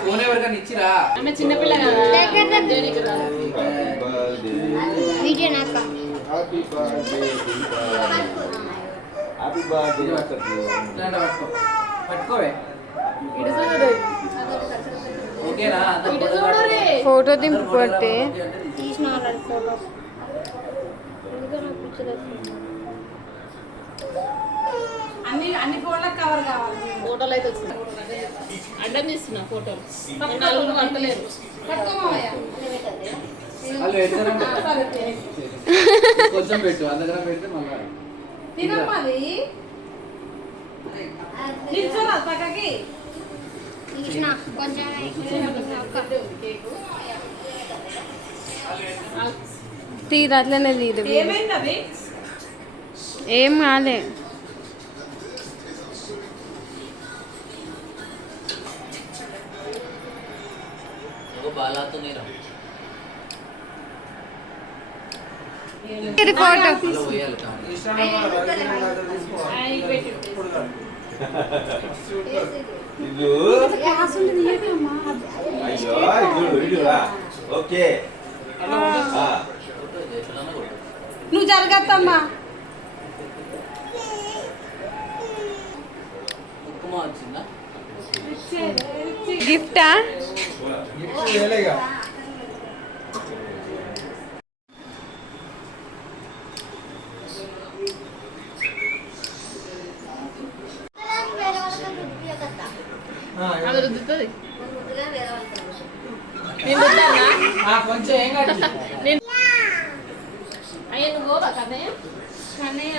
Phone ఎవరికైనా ఇచ్చిరా ఆమె చిన్నపిల్ల కదా పట్టుకోవే ఫోటో దింపుకుంటే అన్ని ఫోన్లకు కవర్ కావాలి. ఫోటోలు అయితే వచ్చినాయి. అడ్డం తీస్తున్నా ఫోటోలు. నలుగురు పట్టలేరు. కొంచెం పెట్టు అందుకనే పెడితే మళ్ళీ తినమ్మది నిల్చోరా పక్కకి తీరు అట్లనే తీరు ఏమైంది ఏం కాలే ఓకే నువ్వు జరగద్దమ్మా. గిఫ్టా అది రుద్దుతుంది. కొంచెం ఏం కాదు అయ్యా నువ్వు పోవా కన్నయ్య కన్నయ్య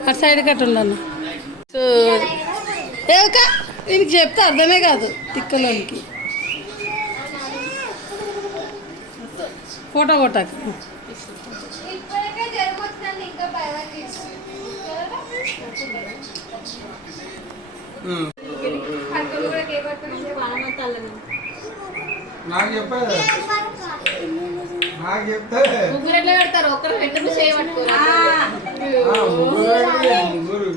అటు సైడ్ కట్టున్నాను దీనికి చెప్తే అర్థమే కాదు తిక్కలోనికి ఫోటో కొట్టాక నాకు చెప్పారు నాకు చెప్తే ముగ్గురు ఎట్లా పెడతారు ఒక్కరు పెట్టు చేయబట్టుకోరు ముగ్గురు